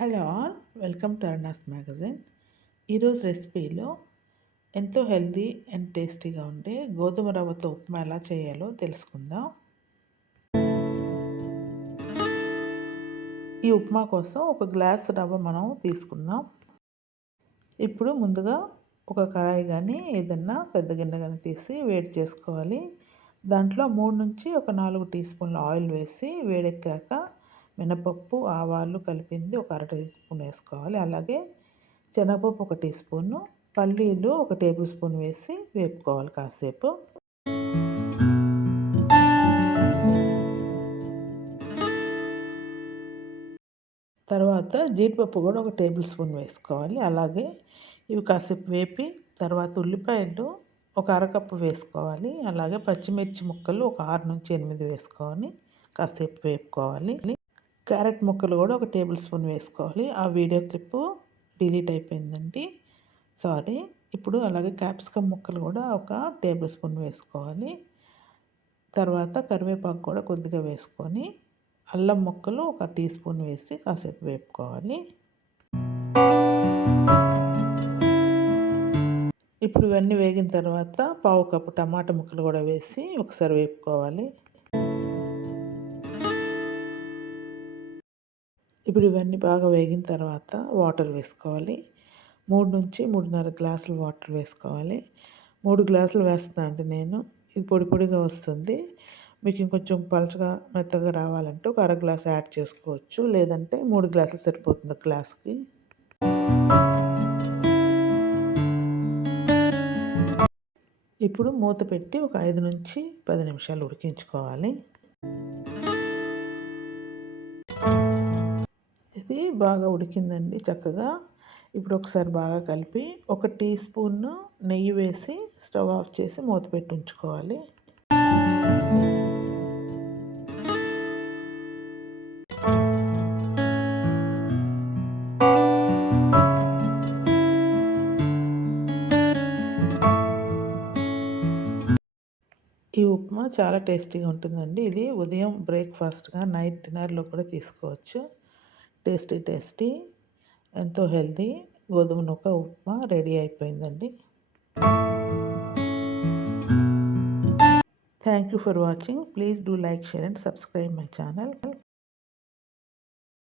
Hello all welcome to Aruna's magazine. ఈరోజు రెసిపీలో ఎంతో హెల్దీ అండ్ టేస్టీగా ఉండే గోధుమ రవ్వతో ఉప్మా ఎలా చేయాలో తెలుసుకుందాం. ఈ ఉప్మా కోసం ఒక గ్లాస్ రవ్వ మనం తీసుకుందాం. ఇప్పుడు ముందుగా ఒక కళాయి కానీ ఏదన్నా పెద్ద గిన్నె కానీ తీసి వేడి చేసుకోవాలి. దాంట్లో మూడు నుంచి ఒక నాలుగు టీ స్పూన్ల ఆయిల్ వేసి వేడెక్కాక మినపప్పు ఆవాలు కలిపింది ఒక అర టీ స్పూన్ వేసుకోవాలి. అలాగే శనగపప్పు ఒక టీ స్పూను పల్లీలు ఒక టేబుల్ స్పూన్ వేసి వేపుకోవాలి కాసేపు. తర్వాత జీడిపప్పు కూడా ఒక టేబుల్ స్పూన్ వేసుకోవాలి. అలాగే ఇవి కాసేపు వేపి తర్వాత ఉల్లిపాయలు ఒక అరకప్పు వేసుకోవాలి. అలాగే పచ్చిమిర్చి ముక్కలు ఒక ఆరు నుంచి ఎనిమిది వేసుకొని కాసేపు వేపుకోవాలి. క్యారెట్ ముక్కలు కూడా ఒక టేబుల్ స్పూన్ వేసుకోవాలి. ఆ వీడియో క్లిప్ డిలీట్ అయిపోయిందండి. సారీ. ఇప్పుడు అలాగే క్యాప్సికమ్ ముక్కలు కూడా ఒక టేబుల్ స్పూన్ వేసుకోవాలి. తర్వాత కరివేపాకు కూడా కొద్దిగా వేసుకొని అల్లం ముక్కలు ఒక టీ స్పూన్ వేసి కాసేపు వేపుకోవాలి. ఇప్పుడు ఇవన్నీ వేగిన తర్వాత పావు కప్పు టమాటా ముక్కలు కూడా వేసి ఒకసారి వేపుకోవాలి. ఇప్పుడు ఇవన్నీ బాగా వేగిన తర్వాత వాటర్ వేసుకోవాలి. మూడు నుంచి మూడున్నర గ్లాసులు వాటర్ వేసుకోవాలి. మూడు గ్లాసులు వేస్తున్నా అండి నేను ఇది పొడి పొడిగా వస్తుంది. మీకు ఇంకొంచెం పలచగా మెత్తగా రావాలంటే ఒక అర గ్లాస్ యాడ్ చేసుకోవచ్చు. లేదంటే మూడు గ్లాసులు సరిపోతుంది గ్లాస్కి. ఇప్పుడు మూత పెట్టి ఒక ఐదు నుంచి పది నిమిషాలు ఉడికించుకోవాలి. ఇది బాగా ఉడికిందండి చక్కగా. ఇప్పుడు ఒకసారి బాగా కలిపి ఒక టీ స్పూన్ నెయ్యి వేసి స్టవ్ ఆఫ్ చేసి మూత పెట్టి ఉంచుకోవాలి. ఈ ఉప్మా చాలా టేస్టీగా ఉంటుందండి. ఇది ఉదయం బ్రేక్ఫాస్ట్గా నైట్ డిన్నర్లో కూడా తీసుకోవచ్చు. టేస్టీ టేస్టీ ఎంతో హెల్తీ గోధుమ నూక ఉప్మా రెడీ అయిపోయిందండి. Thank you for watching please do like share and subscribe my channel